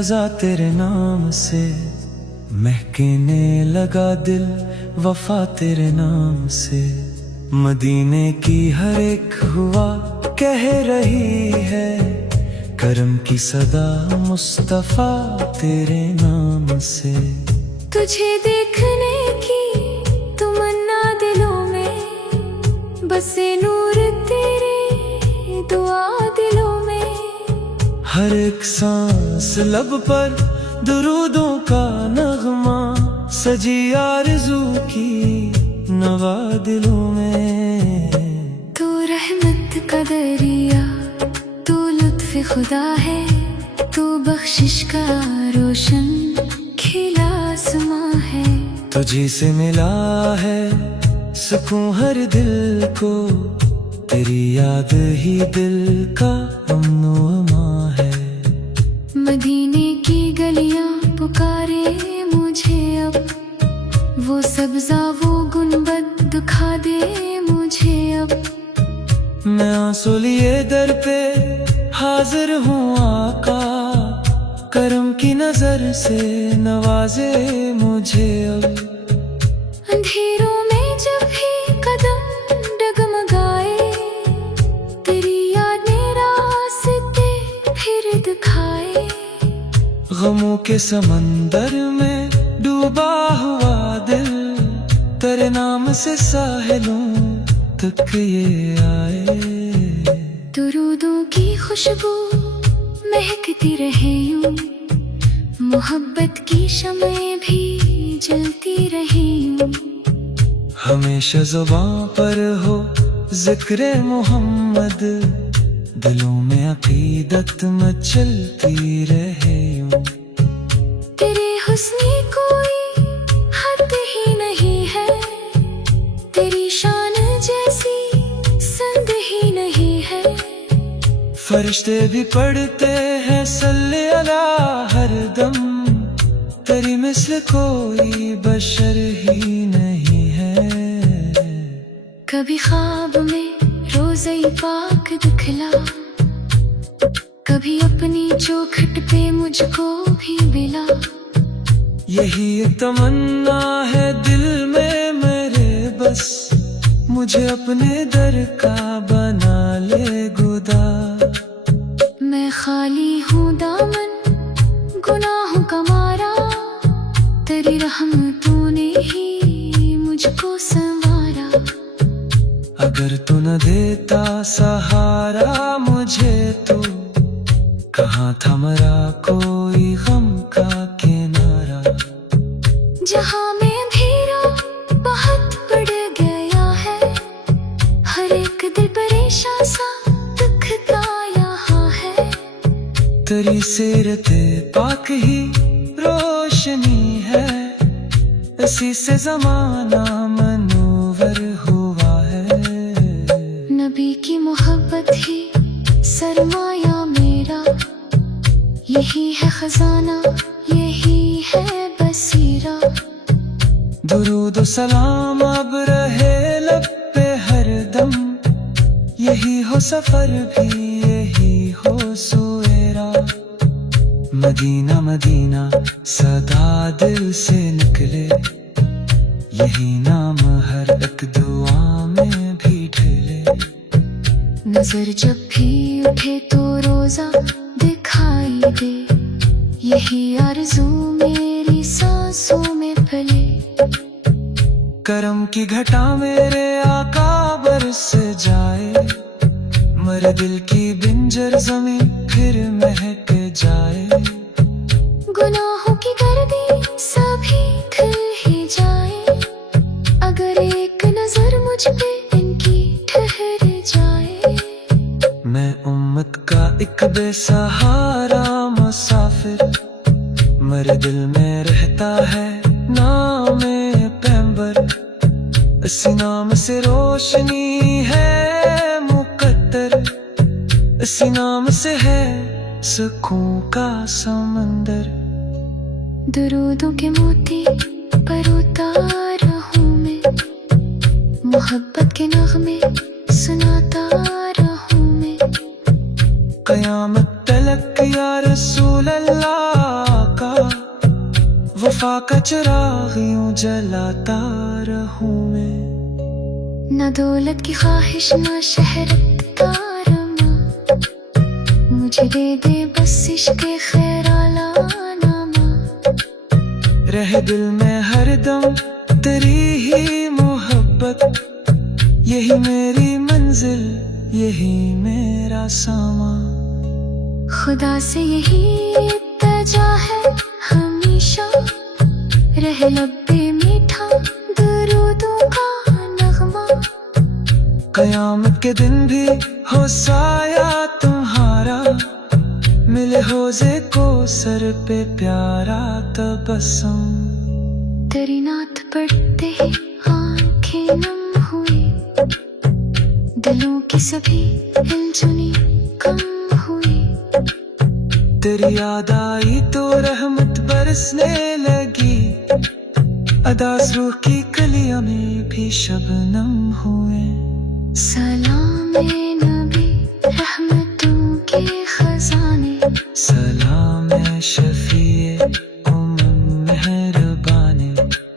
फ़ज़ा तेरे नाम से, महकने लगा दिल वफ़ा तेरे नाम से। मदीने की हर एक हुआ कह रही है, करम की सदा मुस्तफ़ा तेरे नाम से। तुझे देखने की तमन्ना दिलों में, बसे नूर तेरे दुआ दिलों में। हर एक सांस लब पर दुरूदों का नगमा, सजी आरज़ू की नवा दिलों में। तू रहमत का दरिया, तू लुत्फ़ खुदा है, तू बख्शिश का रोशन खिला आसमां है। तुझी से मिला है सुकून हर दिल को, तेरी याद ही दिल का अमन व अमा है। मदीने की गलियां पुकारे मुझे अब, वो सब्ज़ा वो गुंबद दिखा दे मुझे अब। मैं आंसू लिए दर पे हाजिर हूँ आका, करम की नजर से नवाजे मुझे अब। अंधेरों में जब भी कदम डगमगाए, तेरी याद ने रास्ते फिर दिखाए। गमों के समंदर में डूबा हुआ दिल, तेरे नाम से साहिलों तक ये आए। दुरूदों की खुशबू महकती रहे यूं, मोहब्बत की शम्में भी जलती रहे यूं। हमेशा ज़ुबां पर हो ज़िक्र मोहम्मद, दिलों में अक़ीदत मचलती रहे यूं। तेरे हुस्न कोई हद ही नहीं है, तेरी शान जैसी संद ही नहीं है। फरिश्ते भी पढ़ते हैं सल्ले अला हर दम, तेरी मिस्ल कोई बशर ही नहीं है। कभी ख्वाब में रोज़े पाक दिखला, कभी अपनी चौखट पे मुझको भी मिला। यही एक तमन्ना है दिल में मेरे बस, मुझे अपने दर का बना ले खुदा। मैं खाली हूँ दामन गुनाहों का मारा, तेरी रहमतों ने ही मुझको संवारा। अगर तू न देता सहारा मुझे तो, कहाँ था मरा कोई गम का किनारा। जहाँ में अंधेरा बहुत बढ़ गया है, हर एक दिल परेशान सा दुखता यहाँ है। तेरी सीरते पाक ही रोशनी है, इसी से ज़माना मनोवर हुआ है। नबी की मोहब्बत ही सरमाया मेरा, यही है खजाना यही है बसीरा। दुरूद सलाम अब रहे लब पे हर दम, यही हो सफर भी यही हो सुएरा। मदीना मदीना सदा दिल से निकले, यही नाम हर एक दुआ में भी ढले। नजर जब भी उठे तो रोजा दिखाई दे, यही आरज़ू मेरी सांसों में फैले। करम की घटा मेरे आका बरस जाए, मर दिल की बिंजर ज़मीं फिर महक जाए। गुनाहों की गर्दी सभी धुल ही जाए, अगर एक नजर मुझ पे इनकी ठहर जाए। मैं उम्मत का एक बेसहारा मुसाफिर, मेरे दिल में रहता है नाम पैगंबर। इसी नाम से रोशनी है मुकद्दर, इसी नाम से है सुकून का समंदर। दुरूदों के मोती पर उतारा हूँ मैं, मोहब्बत के नगमे सुनाता रहूं मैं। कयामत तलक या रसूल अल्लाह का चिराग यूं जलाता रहूं मैं। न दौलत की ख्वाहिश न शहरत का रमा, मुझे दे दे बस इश्क़ खैराला नामा। रहे दिल में हरदम तेरी ही मोहब्बत, यही मेरी मंजिल यही मेरा सामा। खुदा से यही इल्तिजा है हमेशा, रहे लब पे मीठा दरूदों का नगमा। कयामत के दिन भी हो साया तुम्हारा, मिले होज़े को सर पे प्यारा तबस्सुम। तेरी नात पढ़ते ही आंखें नम हुई, दिलों की सभी हिलजुनी कम हुई। तेरी याद आई तो रहमत बरसने लगी, अदास रूह की कलियों में भी शबनम हुए। सलाम ए नबी रहमतों के खजाने, सलाम है शफीए उम्म मेहरबाने।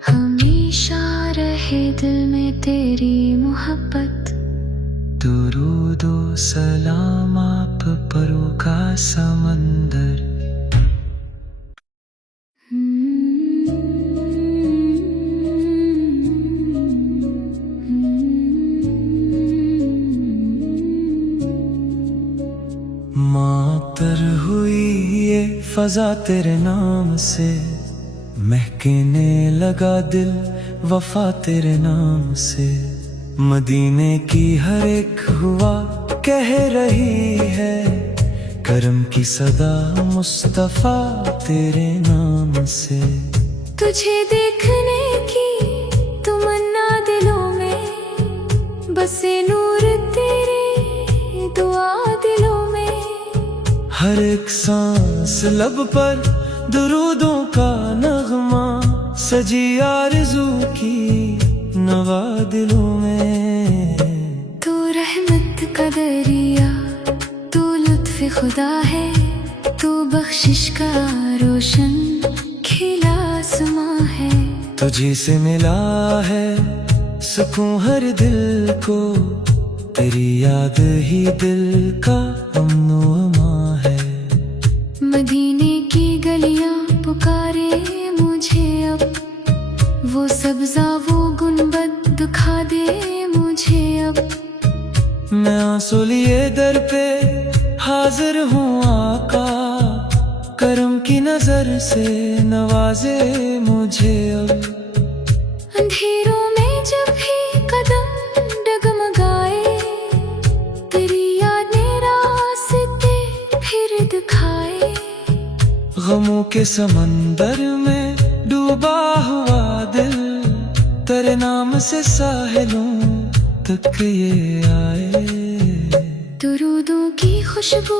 हमेशा रहे दिल में तेरी मोहब्बत। दुरूदो सलाम आप परों का समंदर। मातर हुई ये फजा तेरे नाम से, महकने लगा दिल वफा तेरे नाम से। मदीने की हर एक हुआ कह रही है, करम की सदा मुस्तफा तेरे नाम से। तुझे देखने की तमन्ना दिलों में, बसे नूर तेरे दुआ दिलों में। हर एक सांस लब पर दुरूदों का नगमा, सजी आरज़ू की नवा दिलों में। तू रहमत का दरिया, तू लुत्फ़ खुदा है, तू बख्शिश का रोशन खिला आसमां है। तुझी से मिला है सुकून हर दिल को, तेरी याद ही दिल का अमन व अमा है। मदीने की गलियां पुकारे मुझे अब, वो सब्ज़ा वो गुनबद दिखा दे मुझे अब। मैं आंसू लिए दर पे हाजिर हूँ आका, करम की नजर से नवाजे मुझे अब। अंधेरों में जब भी कदम डगमगाए, तेरी यादें रास्ते फिर दिखाए। गमों के समंदर में डूबा हुआ दिल, तेरे नाम से साहिलों तक ये आए। दुरूदों की खुशबू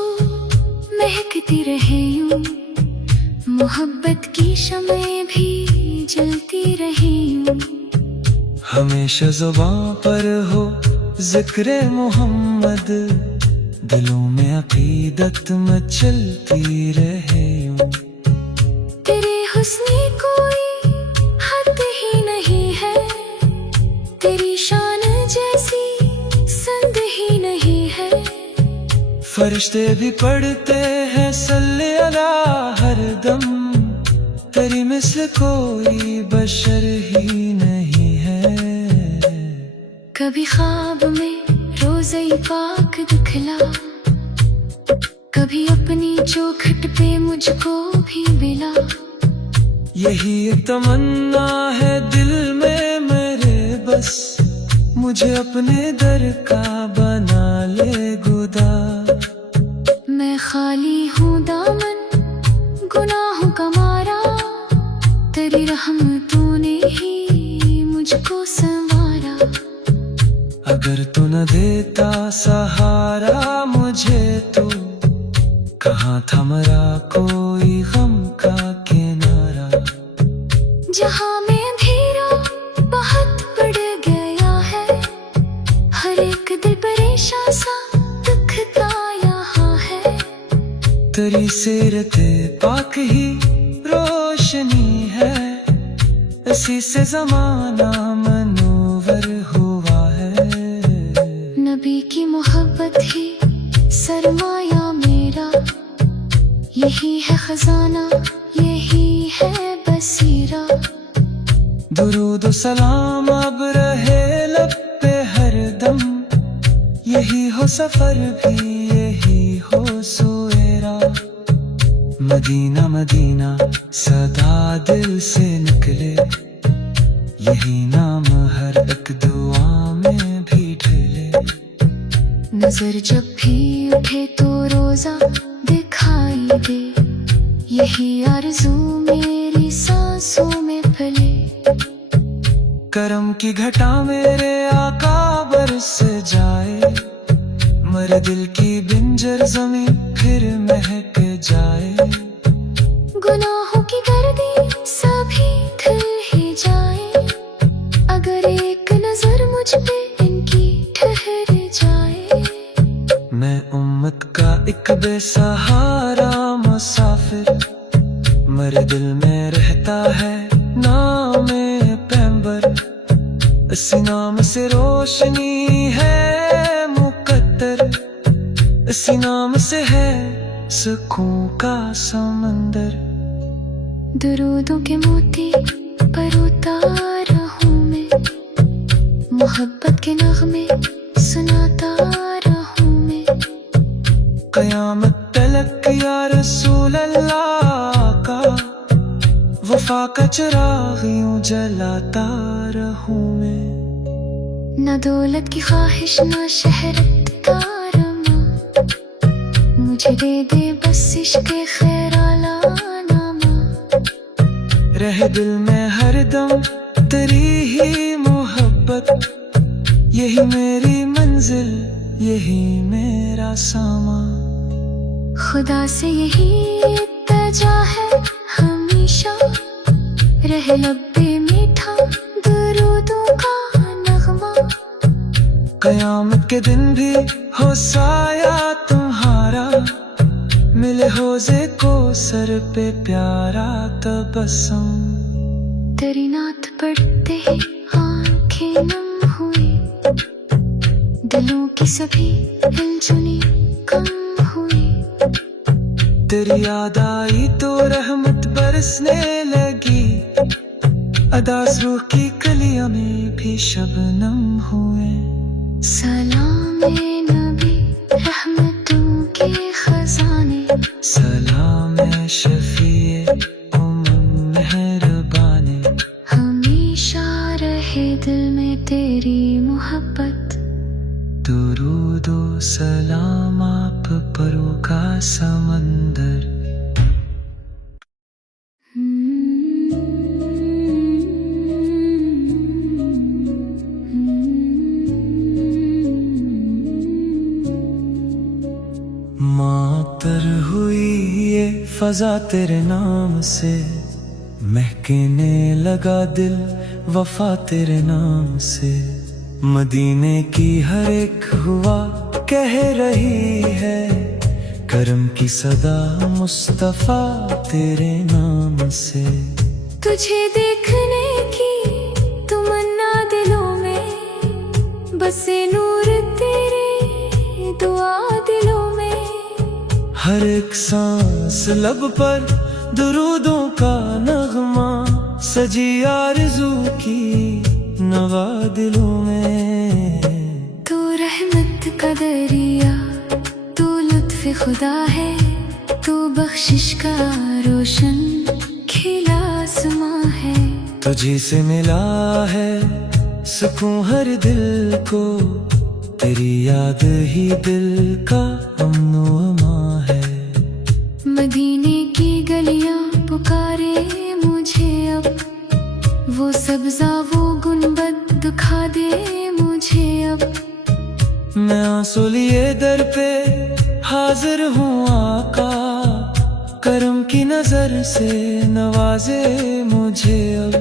महकती रहे यूं, मोहब्बत की शम्में भी जलती रहे यूं। हमेशा ज़ुबां पर हो ज़िक्र मोहम्मद, दिलों में अक़ीदत मचलती रहे यूं। तेरे हुस्न कोई हद ही नहीं है, तेरी शान जैसी संद ही नहीं है। फरिश्ते भी पढ़ते हैं सल्ले अला हर दम, तेरी मिस्ल कोई बशर ही नहीं है। कभी ख्वाब में रोज़े पाक दिखला, कभी अपनी चौखट पे मुझको भी मिला। यही एक तमन्ना है दिल में मेरे बस, मुझे अपने दर का बना ले खुदा। मैं खाली हूँ दामन गुनाहों का मारा, तेरी रहमतों ने ही मुझको संवारा। अगर तू न देता सहारा मुझे तो, कहाँ था मरा कोई गम का किनारा। जहाँ में अंधेरा बहुत बढ़ गया है, हर एक दिल परेशान सा दुखता यहाँ है। तेरी सीरत पाक ही रोशनी है, इसी से जमाना मनोवर हुआ है। नबी की मोहब्बत ही सरमाया मेरा, यही है खजाना, यही है बसीरा। दुरूद सलाम अब रहे लब पे हरदम, यही हो सफर भी यही हो सुएरा। मदीना मदीना सदा दिल से निकले, यही नाम हर एक दुआ में भी ढले। नजर जब भी उठे तो रोजा दिखाई दे, यही आरज़ू मेरी सांसों में फैले। करम की घटा मेरे आका बरस जाए, मर दिल की बिंजर जमीन फिर महक जाए। गुनाहों की गर्दी सभी धुल ही जाए, अगर एक नजर मुझ पे इनकी ठहर जाए। मैं उम्मत का एक बेसहारा मुसाफिर, मेरे दिल में रहता है नाम पैगंबर। इसी नाम से रोशनी है मुकद्दर, इसी नाम से है सुकून का समंदर। दुरूदों के मोती पर उतारा हूँ मैं, मोहब्बत के नगमे सुनाता रहूँ मैं। कयामत तलक या रसूल अल्लाह का, वफा का चिराग यूं जलाता रहूं मैं। न दौलत की ख्वाहिश न शहरत का रमा, मुझे दे दे बस इश्क़ खैराला नामा। रहे दिल में हरदम तेरी ही मोहब्बत, यही मेरी मंजिल यही मेरा सामा। खुदा से यही इल्तिजा है हमेशा, रहे लब्बे मीठा दुरूदों का नगमा। कयामत के दिन भी हो साया तुम्हारा, मिले होज़े को सर पे प्यारा तबस्सुम। तेरी नात पढ़ते ही आंखें नम हुई, दिलों की सभी हिलजुनी कम हुई। तेरी याद आई तो रहमत बरसने लगी, अदास रूह की कलियों में भी शबनम हुए। सलाम ए नबी रहमतों के खजाने, सलाम ए शफीए उम्म मेहरबाने। हमेशा रहे दिल में तेरी मोहब्बत। दुरूदो सलाम आप परों का समंदर। मातर हुई ये फजा तेरे नाम से, महकने लगा दिल वफा तेरे नाम से। मदीने की हर एक हुआ कह रही है, करम की सदा मुस्तफा तेरे नाम से। तुझे देखने की तमन्ना दिलों में, बसे नूर तेरे दुआ दिलों में। हर एक सांस लब पर दुरूदों का नगमा, सजी आरज़ू की नवा दिलों में। तू रहमत का दरिया, तू लुत्फ़ खुदा है, तू बख्शिश का रोशन खिला आसमां है। तुझी से मिला है सुकून हर दिल को, तेरी याद ही दिल का अमन व अमा है। मदीने की गलियां पुकारे मुझे अब, वो सब्ज़ा वो गुंबद दिखा दे मुझे अब। मैं आंसू लिए दर पे हाजिर हूँ आका, करम की नजर से नवाजे मुझे अब।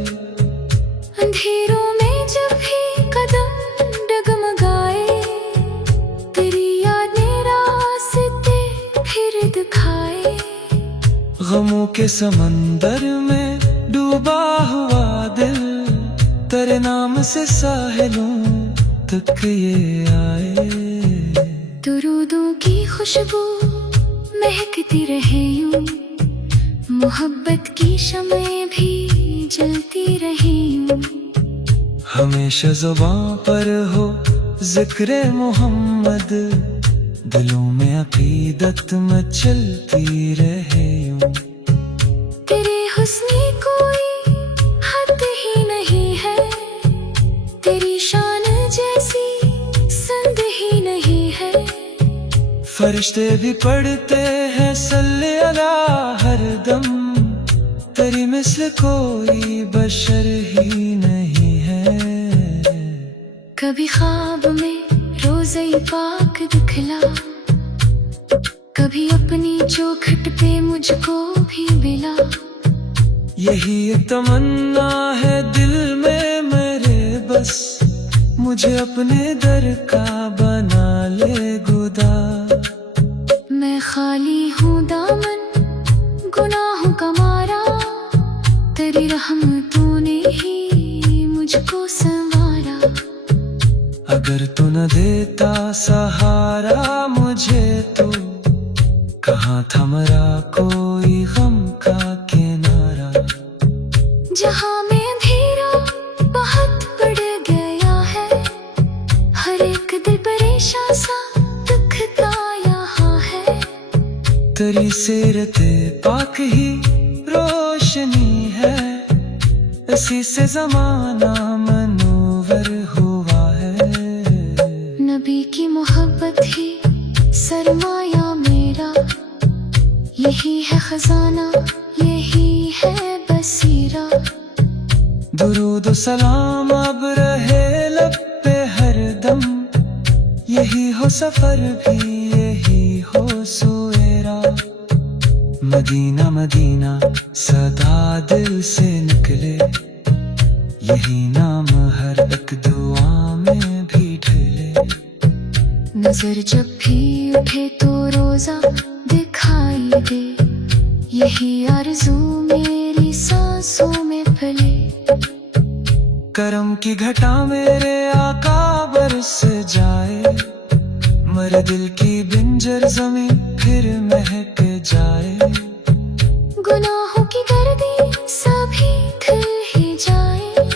अंधेरों में जब भी कदम डगमगाए, तेरी यादें रास्ते फिर दिखाए। गमों के समंदर में डूबा हुआ दिल, तेरे नाम से साहिलों तक ये आए। दुरूदों की खुशबू महकती रहे यूं, मोहब्बत की शम्में भी जलती रहे यूं। हमेशा ज़ुबां पर हो ज़िक्र मोहम्मद, दिलों में अक़ीदत मचलती रहे यूं। तेरे हुस्न कोई हद ही नहीं है, तेरी शान जैसी संद ही नहीं है। फरिश्ते भी पढ़ते हैं सल्ले अला हर दम, तेरी मिस्ल कोई बशर ही नहीं है। कभी ख्वाब में रोज़े पाक दिखला, कभी अपनी चौखट पे मुझको भी मिला। यही एक तमन्ना है दिल में मेरे, बस मुझे अपने दर का बना ले खुदा। मैं खाली हूँ दामन गुनाहों का मारा, तेरी रहमतों ने ही मुझको संवारा। अगर तू न देता सहारा मुझे तो कहाँ था मरा कोई गम का किनारा। जहाँ में अंधेरा बहुत बढ़ गया है, हर एक दिल परेशान सा दुखता यहाँ है। तेरी सीरते पाक ही रोशनी है, इसी से जमाना मनोवर हुआ है। नबी की मोहब्बत ही सरमाया मेरा, यही है खजाना यही है बसीरा। दुरूद सलाम अब रहे लब पे हरदम, यही हो सफर भी यही हो सुएरा। मदीना मदीना सदा दिल से निकले, यही नाम हर एक दुआ में भी ढले। नजर जब भी उठे तो रोजा दिखाई दे, यही आरज़ू मेरी सांसों में फैले। करम की घटा मेरे आका बरस जाए, मर दिल की बिंजर जमीन फिर महक जाए। गुनाहों की गर्दी सभी धुल ही जाए,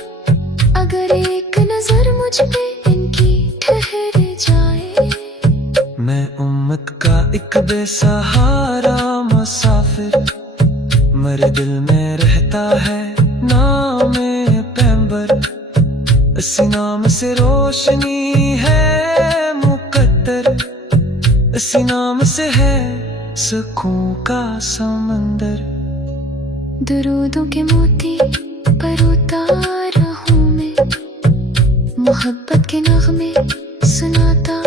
अगर एक नजर मुझ पे इनकी ठहर जाए। मैं उम्मत का एक बेसहारा मुसाफिर, मेरे दिल में रहता है नाम पैगंबर। इसी नाम से रोशनी है मुकद्दर, इसी नाम से है सुकून का समंदर। दुरूदों के मोती पर उतारा हूँ मैं, मोहब्बत के नगमे सुनाता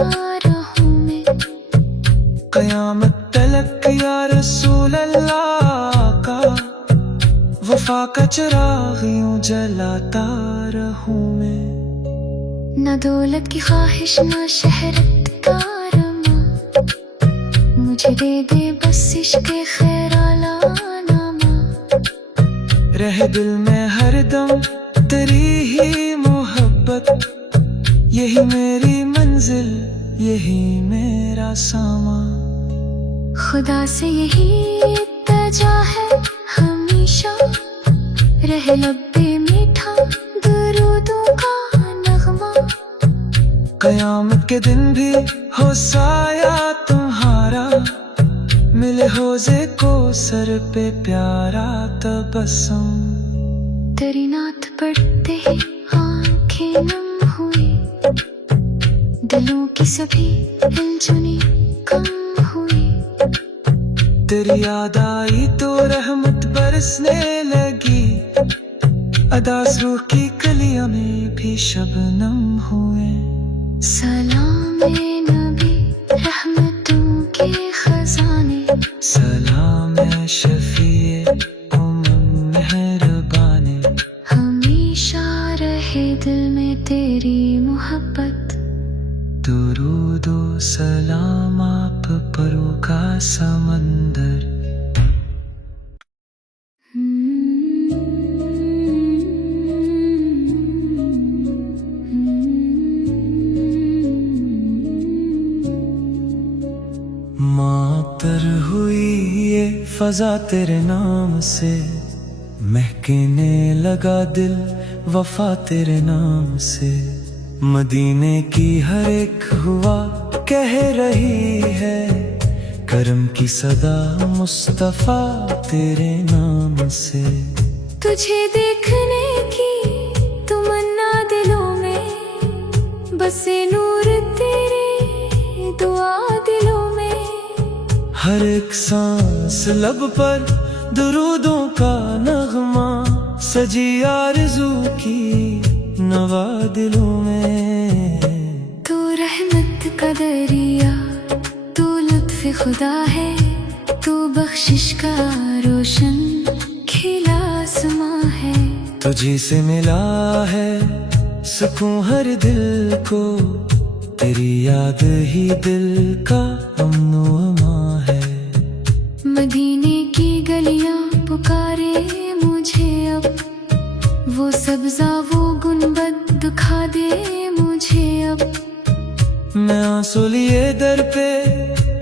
रहूँ मैं। क़यामत तलक या रसूल अल्लाह का, वफा का चिराग यूं जलाता रहूं मैं। न दौलत की ख्वाहिश न शहरत का अरमा, मुझे दे दे बस इश्क़ खैराला नामा। रहे दिल में हरदम तेरी ही मोहब्बत, यही मेरी मंजिल यही मेरा सामा। खुदा से यही इल्तिजा है हमेशा, रहे लब्बे मीठा दुरूदों का नगमा। क़यामत के दिन भी हो साया तुम्हारा, मिले होज़े को सर पे प्यारा तबस्सुम। तेरी नात पढ़ते ही आंखें नम हुई, दिलों की सभी हिलजुनी कम हुई। तेरी याद आई तो रहमत बरसने लगी, अदास रूह की कलियों में भी शबनम हुए। सलाम ए नबी रहमतों के खजाने, सलाम है शफीए उम्म मेहरबाने। हमेशा रहे दिल में तेरी मोहब्बत। दुरूदो सलाम आप परों का समंदर। फजा तेरे नाम से, महकने लगा दिल वफा तेरे नाम से। मदीने की हर एक हुआ कह रही है, करम की सदा मुस्तफा तेरे नाम से। तुझे देखने की तमन्ना दिलों में, बसे नूर तेरे दुआ दिलों में। हर एक सांस लब पर दुरूदों का नगमा, सजी आरज़ू की नवा दिलों में। तू रहमत का दरिया, तू लुत्फ़ खुदा है, तू बख्शिश का रोशन खिला आसमां है। तुझी से मिला है सुकून हर दिल को, तेरी याद ही दिल का अमन व अमा है। मदीने की गलियां पुकारे मुझे अब, वो सब्ज़ा वो गुंबद दिखा दे मुझे अब। मैं आंसू लिए दर पे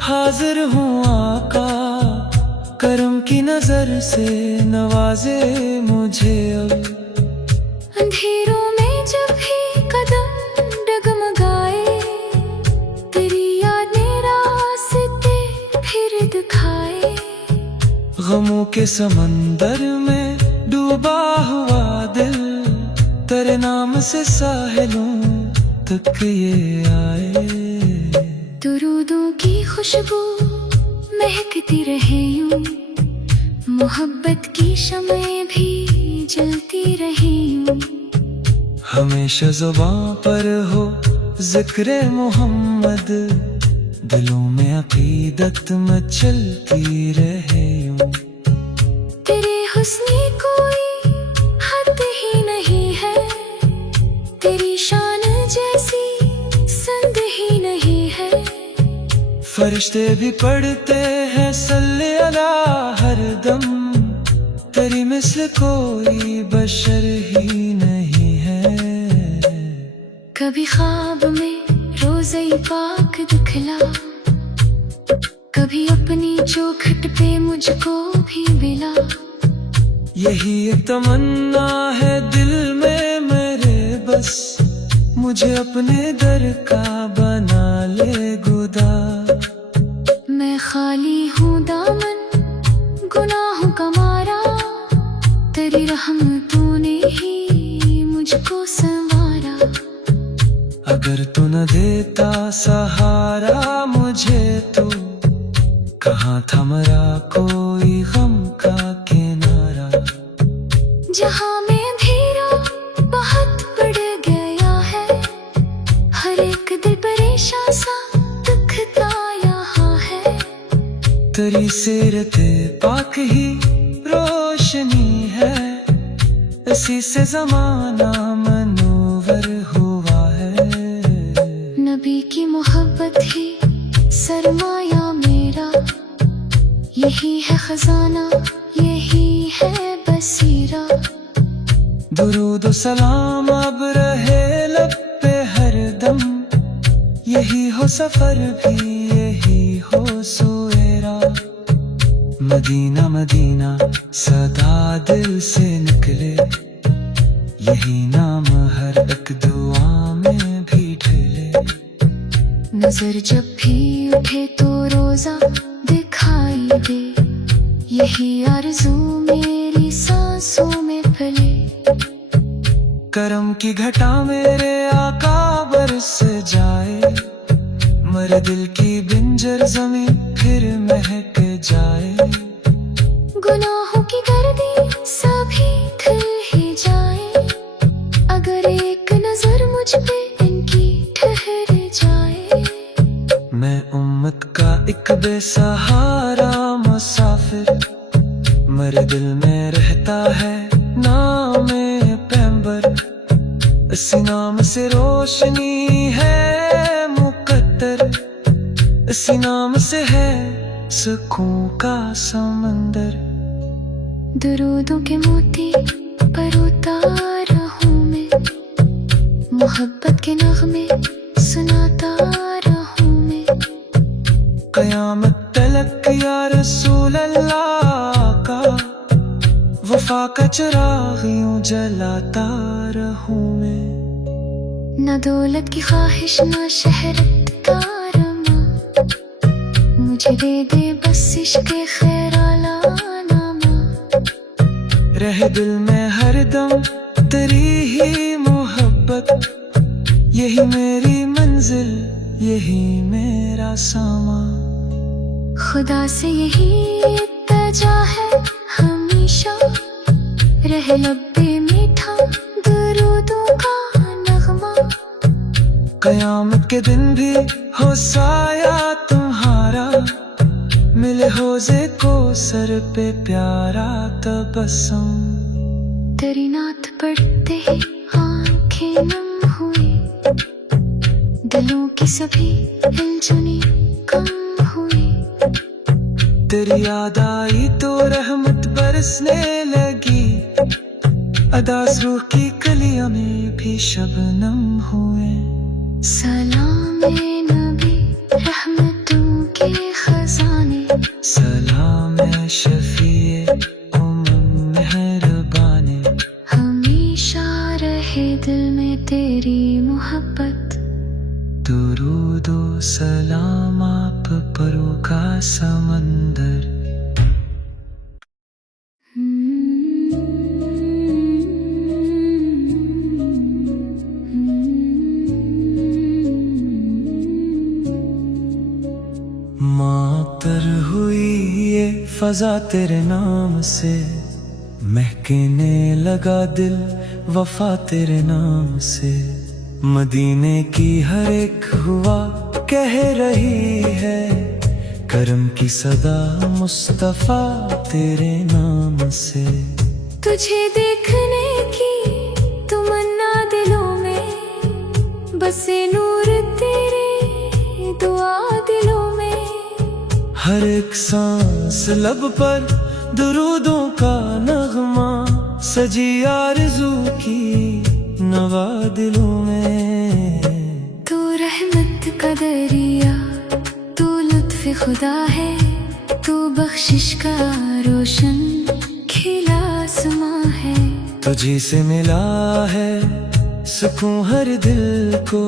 हाजिर हूँ आका, करम की नजर से नवाजे मुझे अब। अंधेरों में जब भी कदम डगमगाए, तेरी याद ने रास्ते फिर दिखाए। गमों के समंदर में डूबा हुआ दिल, तेरे नाम से साहिलों तक ये आए। दुरूदों की खुशबू महकती रहे यूं, मोहब्बत की शम्में भी जलती रही यूं। हमेशा ज़ुबां पर हो ज़िक्र मोहम्मद, दिलों में अक़ीदत मचलती रहे यूं। तेरे हुस्न कोई हद ही नहीं है, तेरी शान जैसी संद ही नहीं है। फरिश्ते भी पढ़ते हैं सल्ले अला हर दम, तेरी मिस्ल कोई बशर ही नहीं है। कभी ख्वाब में रोज़े पाक दिखला, कभी अपनी चौखट पे मुझको भी मिला। यही एक तमन्ना है दिल में मेरे बस, मुझे अपने दर का बना ले खुदा। मैं खाली हूँ दामन गुनाहों का मारा, तेरी रहमतों ने ही मुझको संवारा। अगर तू न देता सहारा मुझे तो, कहाँ था मरा कोई गम का किनारा। जहाँ में अंधेरा बहुत बढ़ गया है, हर एक दिल परेशान सा दुखता यहाँ है। तेरी सीरते पाक ही रोशनी है, इसी से ज़माना मनोवर हुआ है। नबी की मोहब्बत ही सरमाया मेरा, यही है खजाना यही है बसीरा। दुरूद व सलाम अब रहे लब पे हर दम, यही हो सफर भी यही हो सुएरा। मदीना मदीना सदा दिल से निकले, यही नाम हर एक दुआ में भी ढले। नजर जब भी उठे तो रोजा दिखाई दे, यही आरज़ू मेरी सांसों में फैले। करम की घटा मेरे आका बरस जाए, मर दिल की बिंजर ज़मीं फिर महक जाए। गुनाहों की गर्दी सभी धुल ही जाए, अगर एक नजर मुझ पे इनकी ठहर जाए। मैं उम्मत का एक बेसहारा मुसाफिर, मेरे दिल में रहता है नाम पैगंबर। इसी नाम से रोशनी है मुकद्दर, इसी नाम से है सुकून का समंदर। दुरूदों के मोती पर उतारा हूँ मैं, मोहब्बत के नगमे सुनाता रहूं मैं। कयामत तलक या रसूल अल्लाह वफा का चिराग यूं जलाता रहूं मैं। न दौलत की ख्वाहिश न शहरत का अरमा, मुझे दे दे बस इश्क़ खैराला नामा। रहे दिल में हरदम तेरी ही मोहब्बत, यही मेरी मंजिल यही मेरा सामा। खुदा से यही इल्तिजा है हमेशा, रहे लब पे मीठा दुरूदों का नगमा। कयामत के दिन भी हो साया तुम्हारा, मिले होज़े को सर पे प्यारा तबस्सुम। तेरी नात पढ़ते ही आंखें नम हुई, दिलों की सभी हिलजुनी कम हुई। तेरी याद आई तो रहमत बरसने लगी, अदास रूह की कलियों में भी शबनम हुए। सलाम ए नबी रहमतों के खजाने, सलाम ए शफीए उम्म मेहरबाने। हमेशा रहे दिल में तेरी मोहब्बत। दुरूदो सलाम आप परों का समंदर। मातर हुई ये फजा तेरे नाम से, महकने लगा दिल वफा तेरे नाम से। मदीने की हर एक हुआ कह रही है, करम की सदा मुस्तफा तेरे नाम से। तुझे देखने की तमन्ना दिलों में, बसे नूर तेरे दुआ दिलों में। हर एक सांस लब पर दुरूदों का नगमा, सजी आरज़ू की नवा दिलों में। तू रहमत का दरिया, तू लुत्फ़ खुदा है, तू बख्शिश का रोशन खिला आसमां है। तुझी से मिला है सुकून हर दिल को,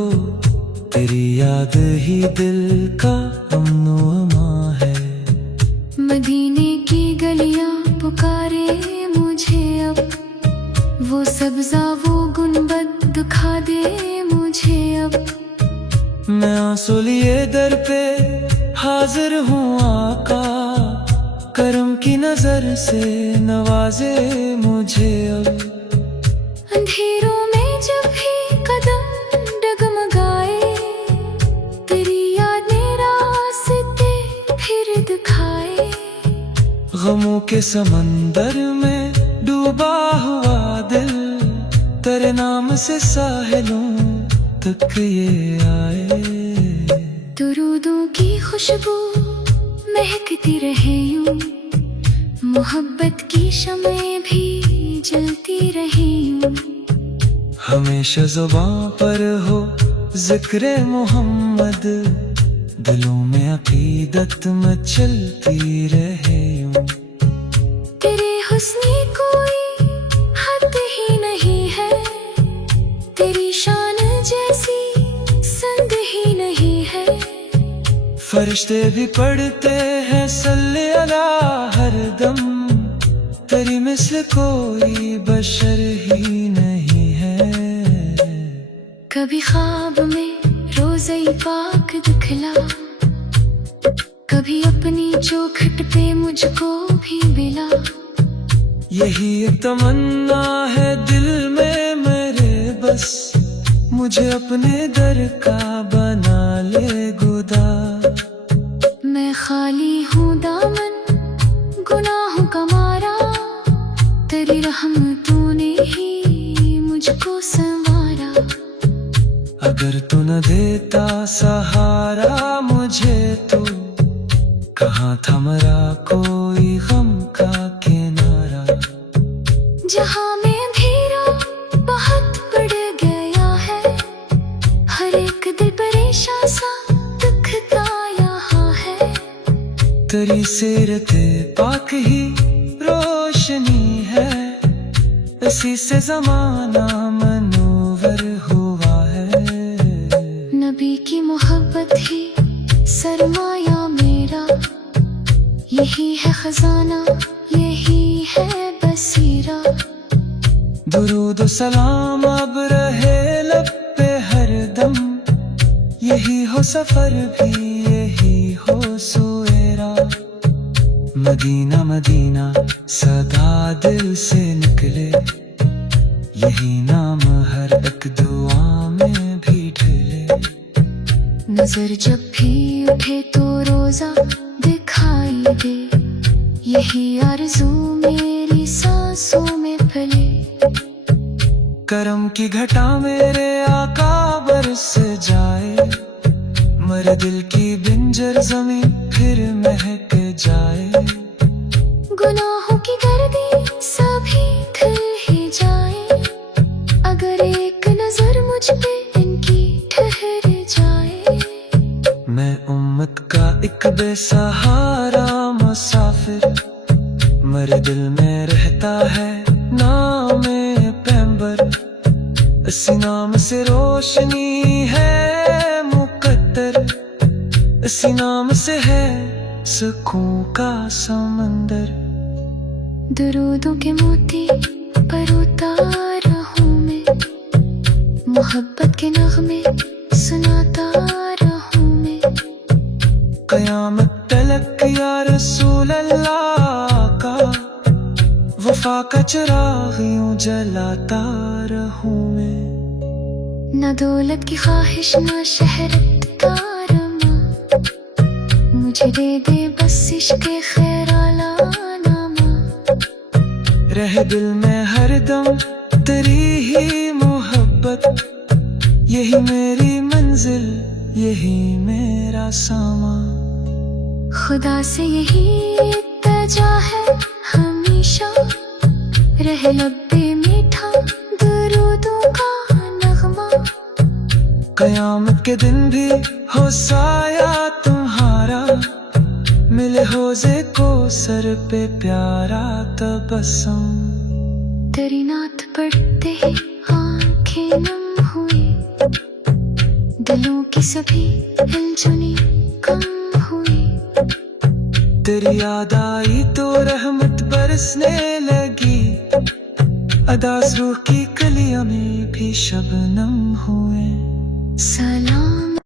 तेरी याद ही दिल का अमन व अमा है। मदीने की गलियां पुकारे मुझे अब, वो सब्ज़ा वो गुनबद दिखा दे मुझे अब। मैं आंसू लिए दर पे हाजिर हूँ आका, करम की नजर से नवाजे मुझे अब। अंधेरों में जब भी कदम डगमगाए, तेरी यादें रास्ते फिर दिखाए। गमों के समंदर में डूबा हुआ दिल, तेरे नाम से साहिलों तक ये आए। दुरूदों की खुशबू महकती रहे यूं, मोहब्बत की शम्में भी जलती रही यूं। हमेशा ज़ुबां पर हो जिक्र मोहम्मद, दिलों में अकीदत मचलती रहे यूं। तेरे हुस्न कोई हद ही नहीं है, तेरी शान जैसी संग ही नहीं है। फरिश्ते भी पढ़ते हैं सल्ले अला हर दम, तेरी मिस्ल कोई बशर ही नहीं है। कभी ख्वाब में रोज़े पाक दिखला, कभी अपनी चौखट पे मुझको भी मिला। यही एक तमन्ना है दिल में मेरे बस, मुझे अपने दर का बना ले खुदा। मैं खाली हूँ दामन गुनाहों का मारा, तेरी रहमतों ने ही मुझको संवारा। अगर तू न देता सहारा मुझे तो, कहाँ था मरा कोई गम का किनारा। जहाँ में अंधेरा बहुत बढ़ गया है, हर एक दिल परेशान सा दुखता यहाँ है। तेरी सीरत पाक ही रोशनी है, इसी से जमाना मनोवर हुआ है। नबी की मोहब्बत ही सरमाया मेरा, यही है खजाना, यही है बसीरा। दुरूद सलाम अब रहे लब पे हरदम, यही हो सफर भी यही हो सुएरा। मदीना मदीना सदा दिल से निकले, यही नाम हर एक दुआ में भी ढले। नजर जब भी उठे तो रोजा दिखाई दे, यही आरज़ू मेरी सांसों में फैले। करम की घटा मेरे आका बरस जाए, मर दिल की बिंजर जमीन फिर महक जाए। गुनाहों की गर्दी सभी धुल ही जाए, अगर एक नजर मुझ पे इनकी ठहर जाए। मैं उम्मत का एक बेसहारा मुसाफिर, मेरे दिल में रहता है नाम पैगंबर। इसी नाम से रोशनी है मुकद्दर, इसी नाम से है सुकून का समंदर। दुरूदों के मोती पर उतारा हूँ मैं, मोहब्बत के नगमे सुनाता रहूं मैं। कयामत तलक या रसूल अल्लाह का, वफा का चिराग यूं जलाता रहूं मैं। न दौलत की ख्वाहिश न शहरत का रमा, मुझे दे दे बस इश्क़ खैराला नामा। रहे दिल में हरदम तेरी ही मोहब्बत, यही मेरी मंजिल यही मेरा सामा। खुदा से यही इल्तिजा है हमेशा, रहे लब्बे मीठा दुरूदों का नगमा। कयामत के दिन भी हो साया तुम्हारा, मिले होज़े को सर पे प्यारा तबस्सुम। तेरी नात पढ़ते ही आंखें नम हुई, दिलों की सभी हिलजुनी कम हुई। तेरी याद आई तो रहमत बरसने लगी, अदास रूह की कलियों में भी शबनम हुए। सलाम